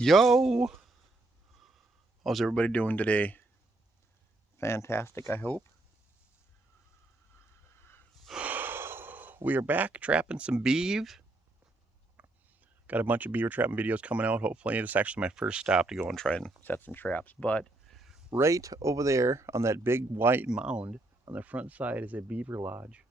Yo! How's everybody doing today? Fantastic, I hope. We are back trapping some beeve. Got a bunch of beaver trapping videos coming out. Hopefully, it's actually my first stop to go and try and set some traps. But right over there on that big white mound on the front side is a beaver lodge.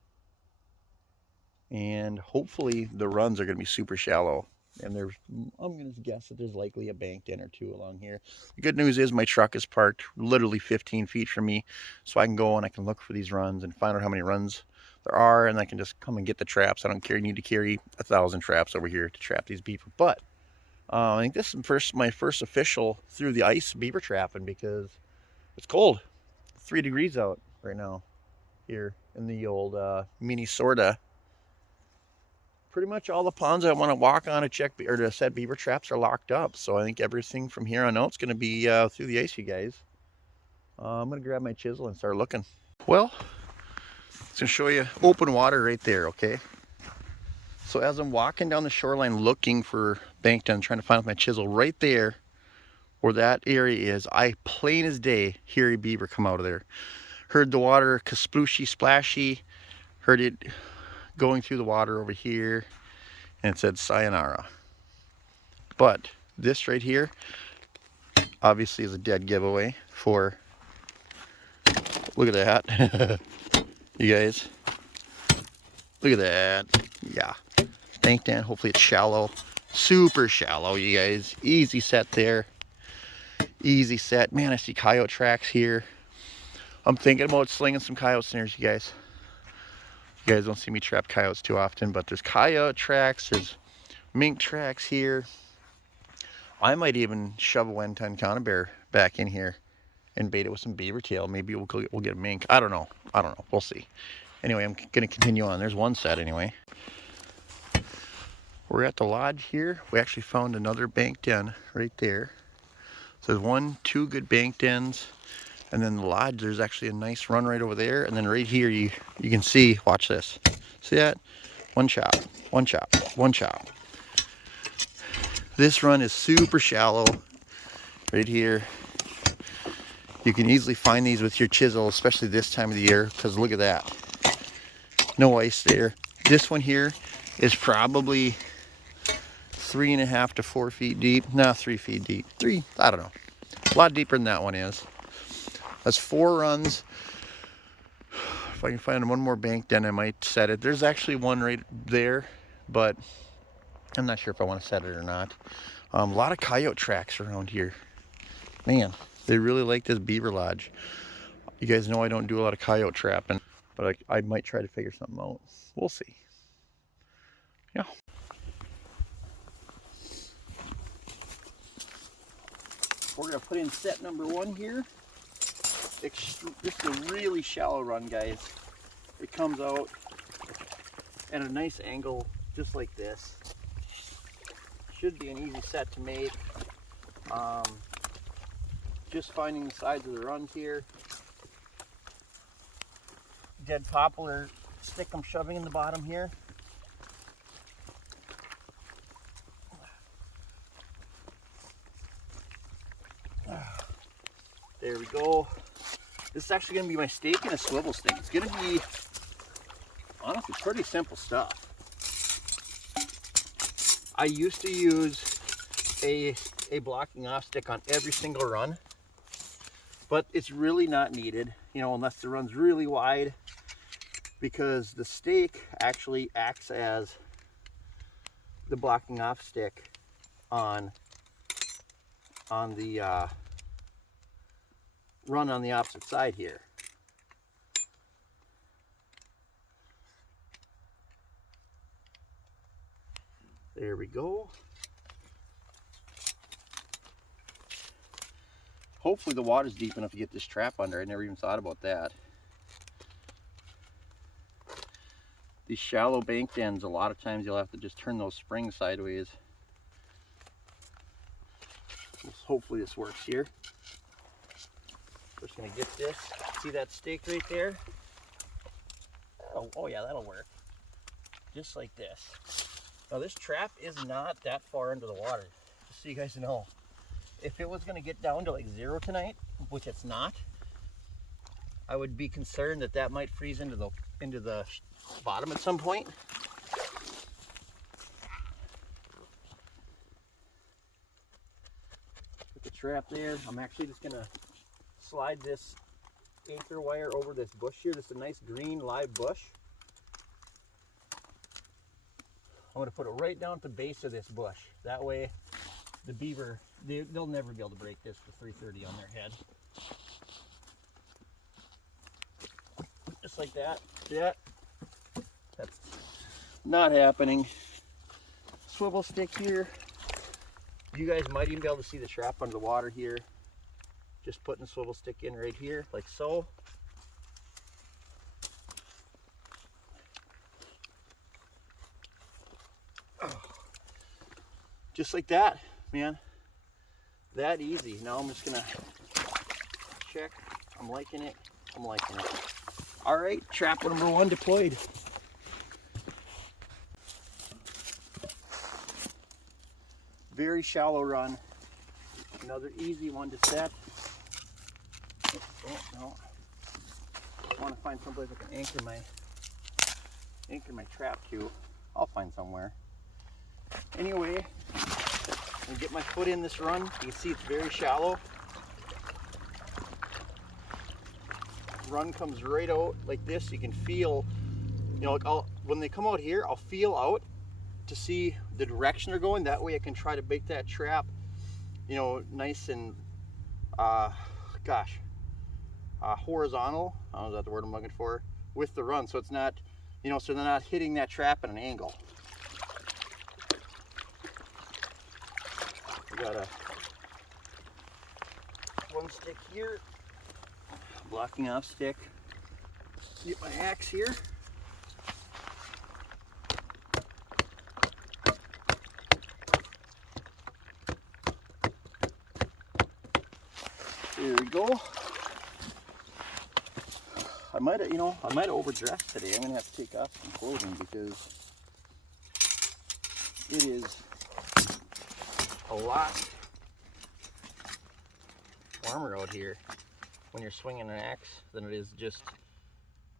And hopefully the runs are going to be super shallow. And I'm going to guess that there's likely a banked in or two along here. The good news is my truck is parked literally 15 feet from me. So I can go and I can look for these runs and find out how many runs there are. And I can just come and get the traps. I don't need to carry 1,000 traps over here to trap these beaver. But I think this is my first official through the ice beaver trapping because it's cold. 3 degrees out right now here in the old Minnesota. Pretty much all the ponds I want to walk on to check or to set beaver traps are locked up. So I think everything from here on out is going to be through the ice, you guys. I'm going to grab my chisel and start looking. Well, it's going to show you open water right there, okay? So as I'm walking down the shoreline looking for banked in, trying to find with my chisel, right there where that area is, I plain as day hear a beaver come out of there. Heard the water kasplooshy splashy, heard it going through the water over here, and it said sayonara. But this right here obviously is a dead giveaway for, look at that. You guys, look at that. Yeah, banked in. Hopefully it's shallow, super shallow, you guys. Easy set there, easy set. Man, I see coyote tracks here. I'm thinking about slinging some coyote snares, you guys. You guys don't see me trap coyotes too often, but there's coyote tracks, there's mink tracks here. I might even shove a 110 conibear back in here and bait it with some beaver tail. Maybe we'll get a mink. I don't know. We'll see. Anyway, I'm going to continue on. There's one set anyway. We're at the lodge here. We actually found another banked in right there. So there's 2 good banked ins. And then the lodge, there's actually a nice run right over there. And then right here, you can see, watch this. See that? One chop, one chop, one chop. This run is super shallow right here. You can easily find these with your chisel, especially this time of the year, because look at that. No ice there. This one here is probably 3.5 to 4 feet deep. No, 3 feet deep. 3, I don't know. A lot deeper than that one is. That's 4 runs. If I can find one more banked in, I might set it. There's actually one right there, but I'm not sure if I want to set it or not. A lot of coyote tracks around here. Man, they really like this beaver lodge. You guys know I don't do a lot of coyote trapping, but I might try to figure something out. We'll see. Yeah. We're going to put in set number 1 here. This is a really shallow run, guys. It comes out at a nice angle, just like this. Should be an easy set to make. Just finding the sides of the runs here. Dead poplar stick I'm shoving in the bottom here. There we go. This is actually going to be my stake and a swivel stick. It's going to be, honestly, pretty simple stuff. I used to use a blocking off stick on every single run, but it's really not needed, you know, unless the run's really wide, because the stake actually acts as the blocking off stick on the run on the opposite side here. There we go. Hopefully the water's deep enough to get this trap under. I never even thought about that. These shallow banked ends, a lot of times you'll have to just turn those springs sideways. Hopefully this works here. Just gonna get this. See that stake right there? Oh yeah, that'll work. Just like this. Now this trap is not that far under the water, just so you guys know. if it was going to get down to like 0 tonight, which it's not, I would be concerned that that might freeze into the bottom at some point. Put the trap there. I'm actually just going to slide this anchor wire over this bush here. This is a nice green live bush. I'm going to put it right down at the base of this bush. That way the beaver, they'll never be able to break this with 330 on their head. Just like that. Yeah. That's not happening. Swivel stick here. You guys might even be able to see the trap under the water here. Just putting the swivel stick in right here, like so. Just like that, man. That easy. Now I'm just gonna check. I'm liking it. I'm liking it. All right, trap number 1 deployed. Very shallow run. Another easy one to set. Oh, no. I want to find someplace I can anchor my trap to. I'll find somewhere. Anyway, I'm gonna get my foot in this run. You can see it's very shallow. Run comes right out like this. You can feel, you know, like when they come out here, I'll feel out to see the direction they're going. That way I can try to bait that trap, you know, nice and horizontal. I don't know if that's the word I'm looking for, with the run, so it's not, you know, so they're not hitting that trap at an angle. We got a one stick here, blocking off stick. Get my axe here. There we go. I might have overdressed today. I'm gonna have to take off some clothing because it is a lot warmer out here when you're swinging an axe than it is just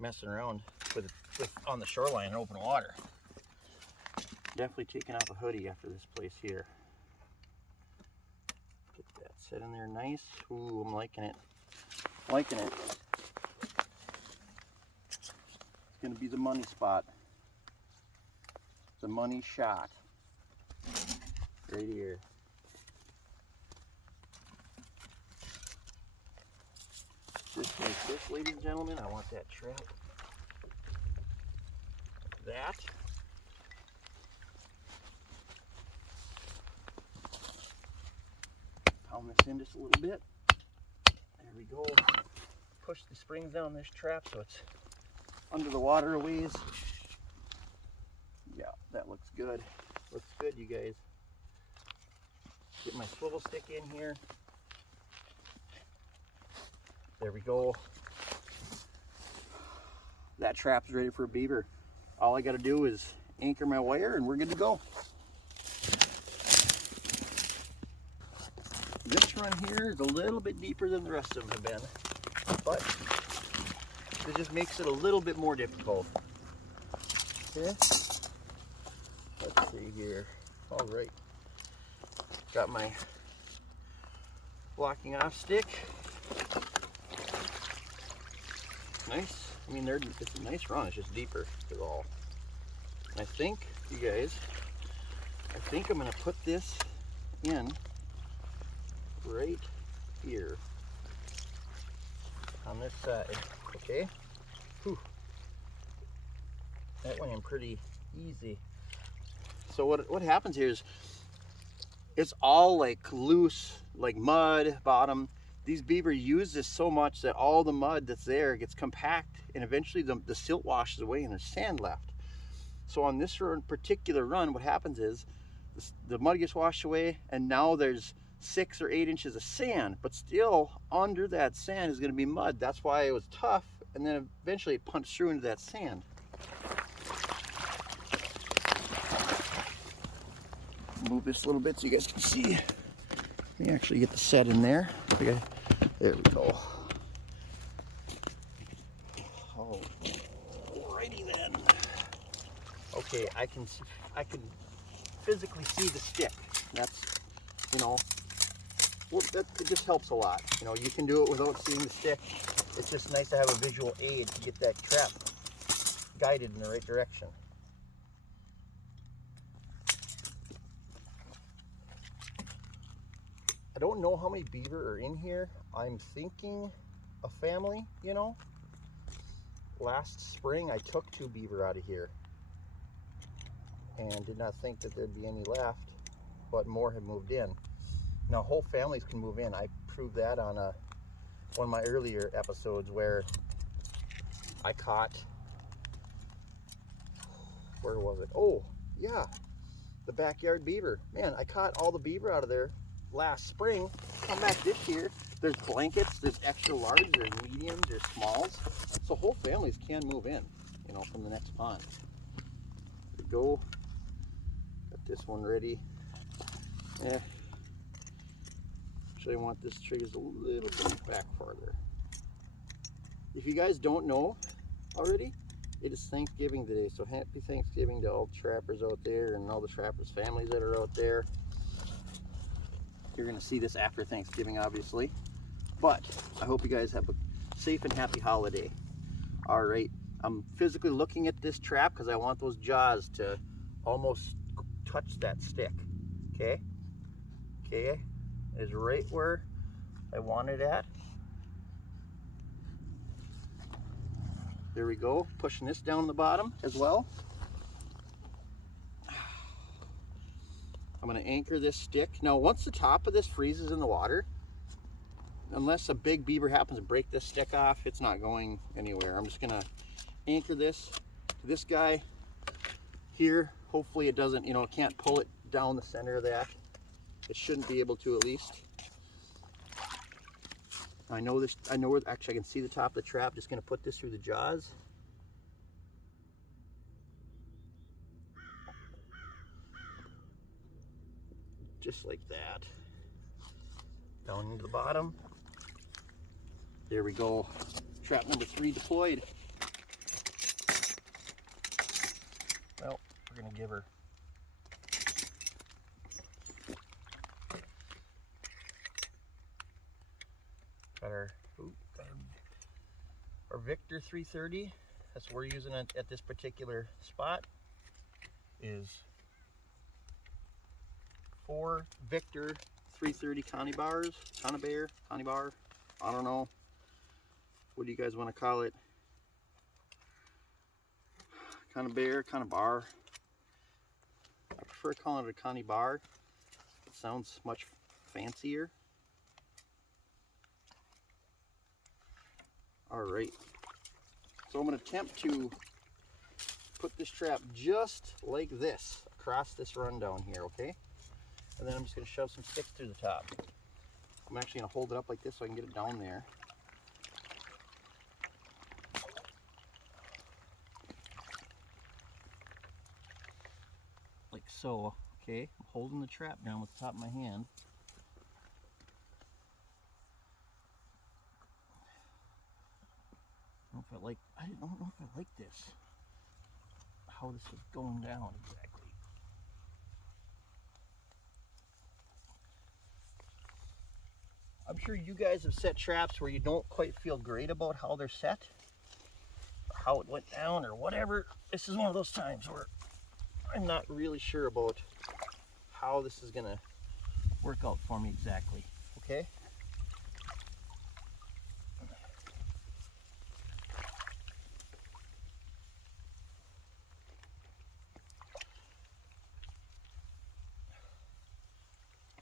messing around with on the shoreline in open water. Definitely taking off a hoodie after this place here. Get that set in there nice. Ooh, I'm liking it. Liking it. It's gonna be the money spot. The money shot. Right here. Just like this, ladies and gentlemen. I want that trap. That. Pound this in just a little bit. There we go. Push the springs down this trap so it's under the water a ways. Yeah, that looks good. Looks good, you guys. Get my swivel stick in here. There we go. That trap's ready for a beaver. All I gotta do is anchor my wire and we're good to go. This run here is a little bit deeper than the rest of them have been, but it just makes it a little bit more difficult. Okay. Let's see here. All right. Got my blocking off stick. Nice. I mean, it's a nice run. It's just deeper is all. And I think, you guys, I'm going to put this in right here on this side. Okay. Whew. That went in pretty easy. So what happens here is it's all like loose, like mud bottom. These beaver use this so much that all the mud that's there gets compact, and eventually the silt washes away and there's sand left. So on this particular run, what happens is the mud gets washed away, and now there's 6 or 8 inches of sand, but still under that sand is going to be mud. That's why it was tough, and then eventually it punched through into that sand. Move this a little bit so you guys can see. Let me actually get the set in there. Okay, there we go. Alrighty then. Okay, I can physically see the stick. That's, you know, well, it just helps a lot. You know, you can do it without seeing the stick. It's just nice to have a visual aid to get that trap guided in the right direction. I don't know how many beaver are in here. I'm thinking a family, you know. Last spring I took 2 beaver out of here and did not think that there'd be any left, but more have moved in. Now whole families can move in. I proved that on one of my earlier episodes where I caught, where was it? Oh yeah, the backyard beaver. Man, I caught all the beaver out of there last spring. Come back this year, there's blankets, there's extra large, there's mediums, there's smalls. So whole families can move in, you know, from the next pond. There we go. Got this one ready. Actually, I want this triggers a little bit back farther. If you guys don't know already, it is Thanksgiving today, so happy Thanksgiving to all the trappers out there and all the trappers' families that are out there. You're going to see this after Thanksgiving, obviously, but I hope you guys have a safe and happy holiday. All right, I'm physically looking at this trap because I want those jaws to almost touch that stick. Okay, okay, is right where I want it at. There we go, pushing this down the bottom as well. I'm going to anchor this stick. Now once the top of this freezes in the water, unless a big beaver happens to break this stick off, it's not going anywhere. I'm just going to anchor this to this guy here. Hopefully it doesn't, you know, it can't pull it down the center of that. It shouldn't be able to, at least. I know this, I know where, actually I can see the top of the trap. Just going to put this through the jaws. Just like that. Down into the bottom. There we go. Trap number 3 deployed. Well, we're gonna give her. Got our Victor 330. That's what we're using at this particular spot. Is 4 Victor 330 Conibears, Conibar, I don't know. What do you guys want to call it? Conibar. I prefer calling it a Conibar. It sounds much fancier. All right. So I'm going to attempt to put this trap just like this across this run down here, okay? And then I'm just going to shove some sticks through the top. I'm actually going to hold it up like this so I can get it down there. Like so, okay? I'm holding the trap down with the top of my hand. I don't know if I like this. How this is going down exactly. I'm sure you guys have set traps where you don't quite feel great about how they're set, or how it went down, or whatever. This is one of those times where I'm not really sure about how this is gonna work out for me exactly, okay?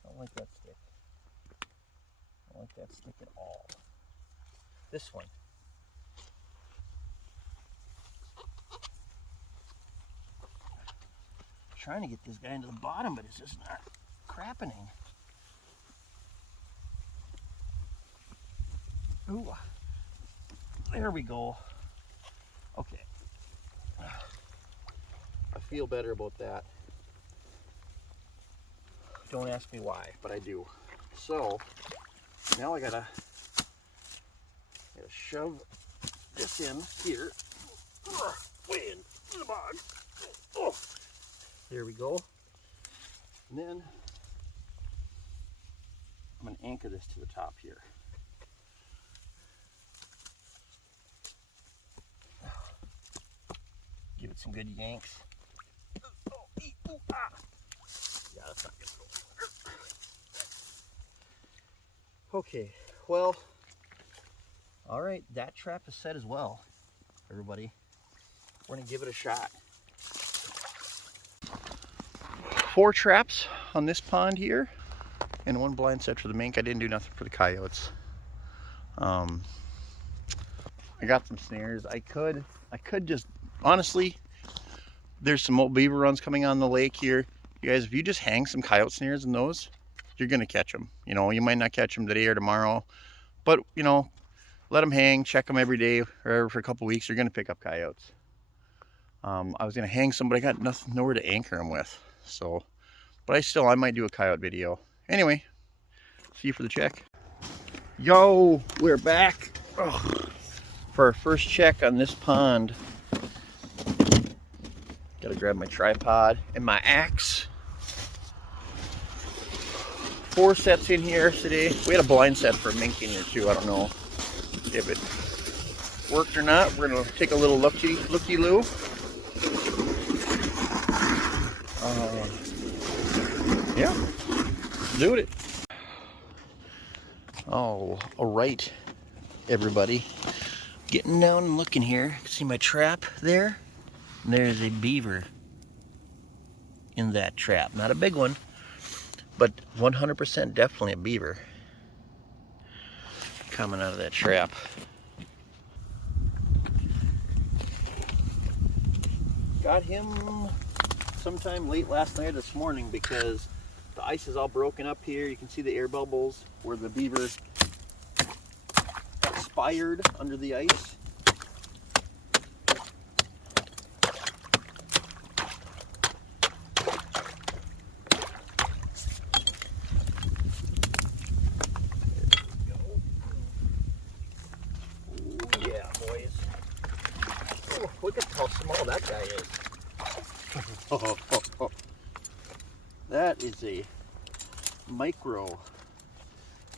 I don't like that stick. I don't like that stick at all. This one. I'm trying to get this guy into the bottom, but it's just not crappening. Ooh, there we go. Okay. I feel better about that. Don't ask me why, but I do. So now I gotta shove this in here. Way in the bog. Oh, there we go. And then I'm gonna anchor this to the top here. Give it some good yanks. Yeah, that's not good. Okay, well, all right, that trap is set as well, everybody. We're gonna give it a shot. 4 traps on this pond here, and 1 blind set for the mink. I didn't do nothing for the coyotes. I got some snares. I could just, honestly, there's some old beaver runs coming on the lake here. You guys, if you just hang some coyote snares in those, you're gonna catch them. You know, you might not catch them today or tomorrow, but you know, let them hang, check them every day or for a couple weeks, you're gonna pick up coyotes. I was gonna hang some, but I got nowhere to anchor them with. So, but I might do a coyote video. Anyway, see you for the check. Yo, we're back. Ugh. For our first check on this pond. Gotta grab my tripod and my axe. 4 sets in here today. We had a blind set for mink in here too. I don't know if it worked or not. We're gonna take a little looky-loo. Yeah, doing it. Oh, all right, everybody. Getting down and looking here. You can see my trap there. And there's a beaver in that trap. Not a big one, but 100% definitely a beaver coming out of that trap. Got him sometime late last night or this morning because the ice is all broken up here. You can see the air bubbles where the beaver expired under the ice. Look at how small that guy is. That is a micro.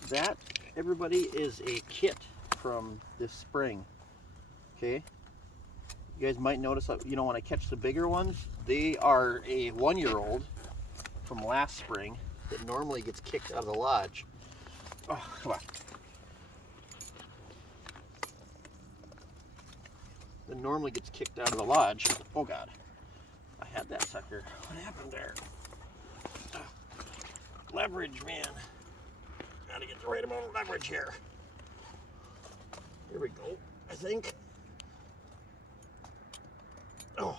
That, everybody, is a kit from this spring. Okay? You guys might notice that, you know, when I catch the bigger ones, they are a 1-year-old from last spring that normally gets kicked out of the lodge. Oh, come on. That normally gets kicked out of the lodge. Oh God, I had that sucker. What happened there? Leverage, man. Gotta get the right amount of leverage here. Here we go, I think. Oh,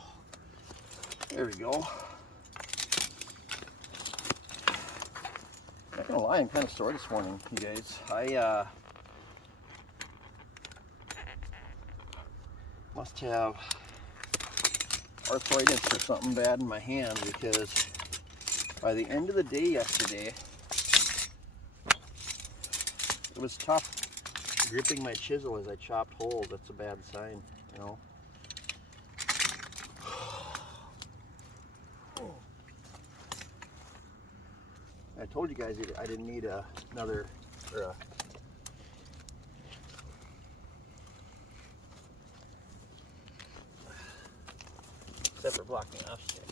there we go. Not gonna lie, I'm kind of sore this morning, you guys. I must have arthritis or something bad in my hand, because by the end of the day yesterday, it was tough gripping my chisel as I chopped holes. That's a bad sign, you know. I told you guys I didn't need another, except for blocking off stick.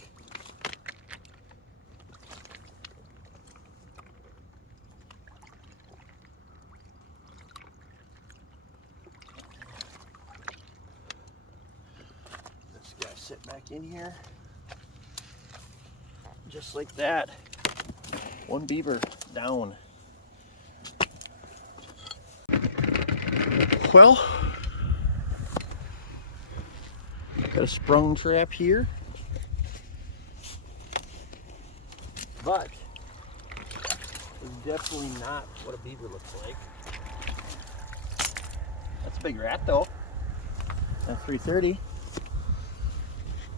This guy sit back in here. Just like that. 1 beaver down. Well, got a sprung trap here, but it's definitely not what a beaver looks like. That's a big rat though. That's 330.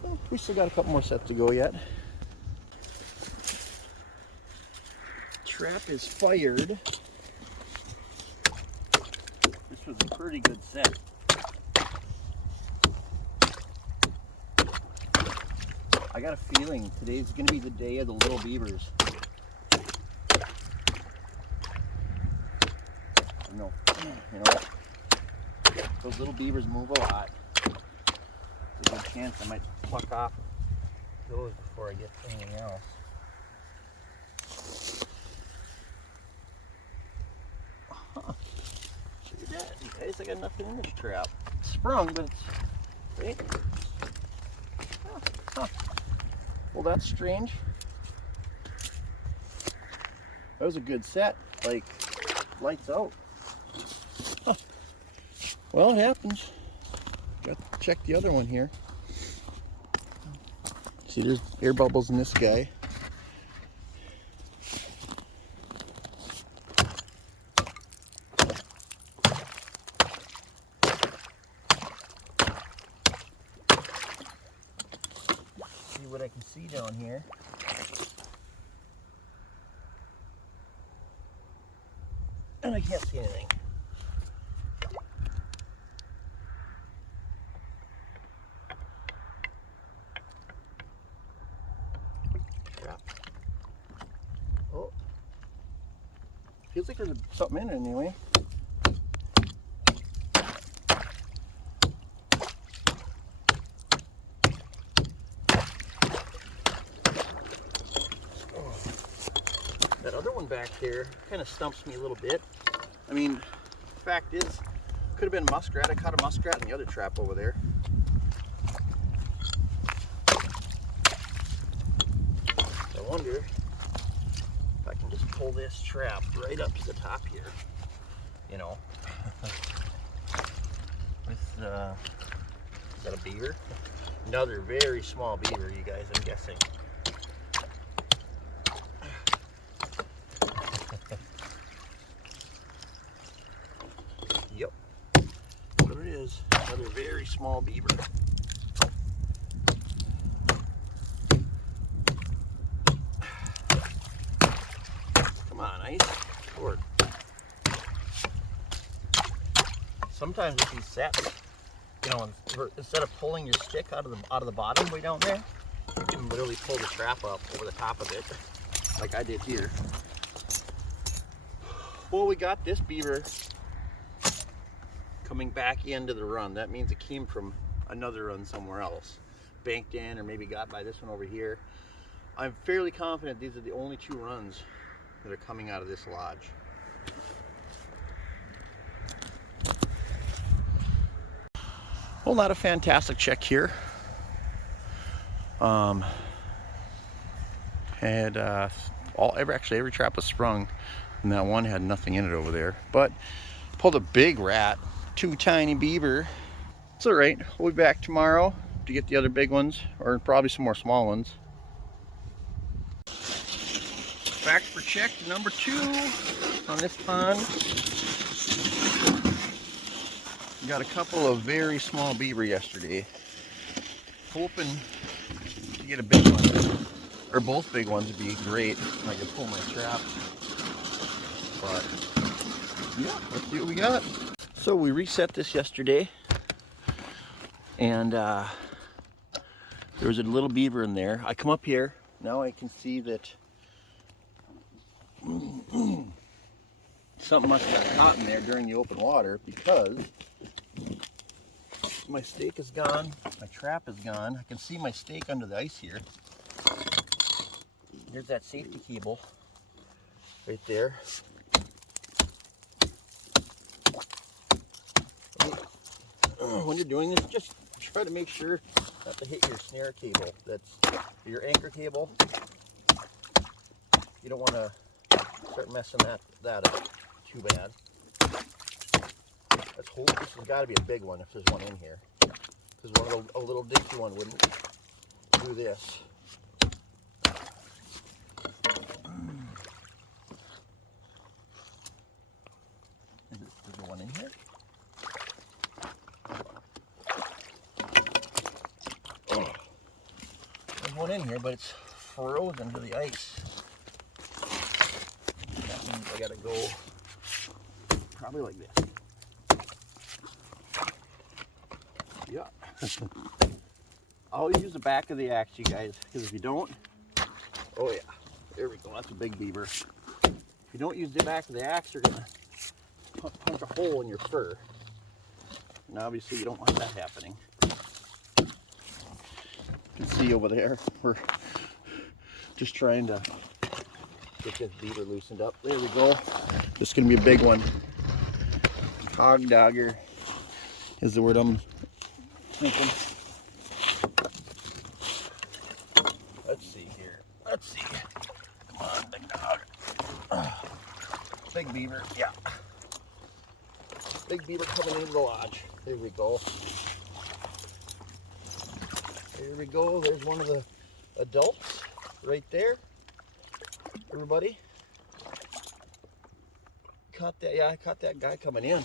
Well, we still got a couple more sets to go yet. trap is fired. This was a pretty good set. I got a feeling today's going to be the day of the little beavers. No, you know, those little beavers move a lot. There's a good chance I might pluck off those before I get anything else. Huh. Look at that, you guys. I got nothing in this trap. It's sprung, but it's right. Huh. Well, that's strange. That was a good set. Like, lights out. Huh. Well, it happens. Got to check the other one here. See, there's air bubbles in this guy. See what I can see down here. And I can't see anything. Oh, feels like there's something in it anyway. Oh, that other one back there kind of stumps me a little bit. I mean, the fact is, could have been a muskrat. I caught a muskrat in the other trap over there. I wonder if I can just pull this trap right up to the top here, you know. With, is that a beaver? Another very small beaver, you guys, I'm guessing. Yep, there it is, another very small beaver. Come on, ice, forward. Sometimes with these sets, you know, instead of pulling your stick out of the bottom way down there, you can literally pull the trap up over the top of it, like I did here. Well, we got this beaver coming back into the run. That means it came from another run somewhere else, banked in, or maybe got by this one over here. I'm fairly confident these are the only two runs that are coming out of this lodge. Well, not a fantastic check here. Actually every trap was sprung, and that one had nothing in it over there. But pulled a big rat, 2 tiny beaver. It's all right. We'll be back tomorrow to get the other big ones, or probably some more small ones. Back for check number 2 on this pond. Got a couple of very small beaver yesterday. Hoping to get a big one, or both big ones would be great if I could pull my trap. But yeah, let's see what we got. So we reset this yesterday, and there was a little beaver in there. I come up here, now I can see that something must have got caught in there during the open water, because my stake is gone, my trap is gone. I can see my stake under the ice here. There's that safety cable right there. When you're doing this, just try to make sure not to hit your snare cable. That's your anchor cable. You don't want to start messing that up too bad. Let's hope this has got to be a big one if there's one in here. Because a little dinky one wouldn't do this. Is there one in here? Oh. There's one in here, but it's frozen to the ice. I gotta go probably like this. Yeah. Always use the back of the axe, you guys, because if you don't, oh yeah, there we go, that's a big beaver. If you don't use the back of the axe, you're gonna punch a hole in your fur. And obviously you don't want that happening. You can see over there, we're just trying to get this beaver loosened up. There we go. This is gonna be a big one. Hog dogger is the word I'm thinking. Let's see here. Let's see. Come on, big dog. Big beaver, yeah. Big beaver coming into the lodge. There we go. There we go. There's one of the adults right there. Everybody. Caught that, yeah, I caught that guy coming in.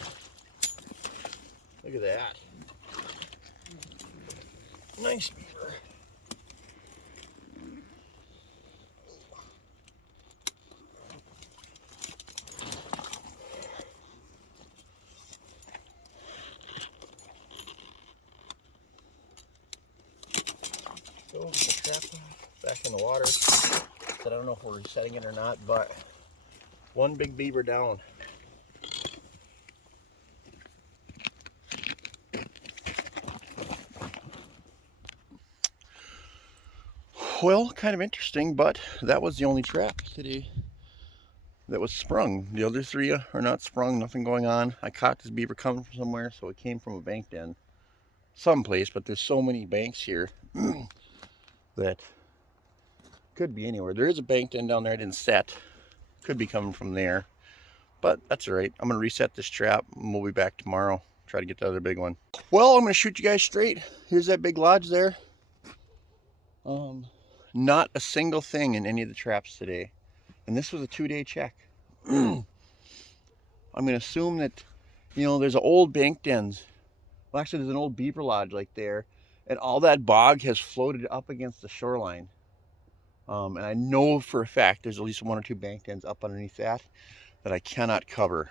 Look at that. Nice beaver. So, the trap back in the water. I don't know if we're resetting it or not, but one big beaver down. Well, kind of interesting, but that was the only trap today that was sprung. The other three are not sprung, nothing going on. I caught this beaver coming from somewhere, so it came from a bank den someplace, but there's so many banks here that could be anywhere. There is a bank den down there I didn't set. Could be coming from there, but that's all right. I'm gonna reset this trap and we'll be back tomorrow. Try to get the other big one. Well, I'm gonna shoot you guys straight. Here's that big lodge there. Not a single thing in any of the traps today. And this was a 2-day check. I'm gonna assume that, you know, there's an old bank dens. Well, actually there's an old beaver lodge like there, and all that bog has floated up against the shoreline. And I know for a fact there's at least 1 or 2 bank dens up underneath that I cannot cover.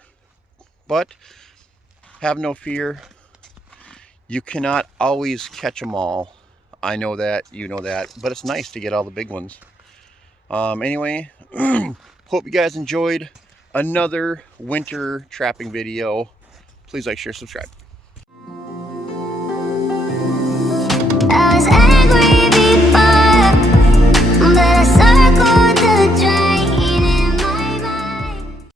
But have no fear. You cannot always catch them all. I know that, you know that, but it's nice to get all the big ones. Anyway, hope you guys enjoyed another winter trapping video. Please like, share, subscribe.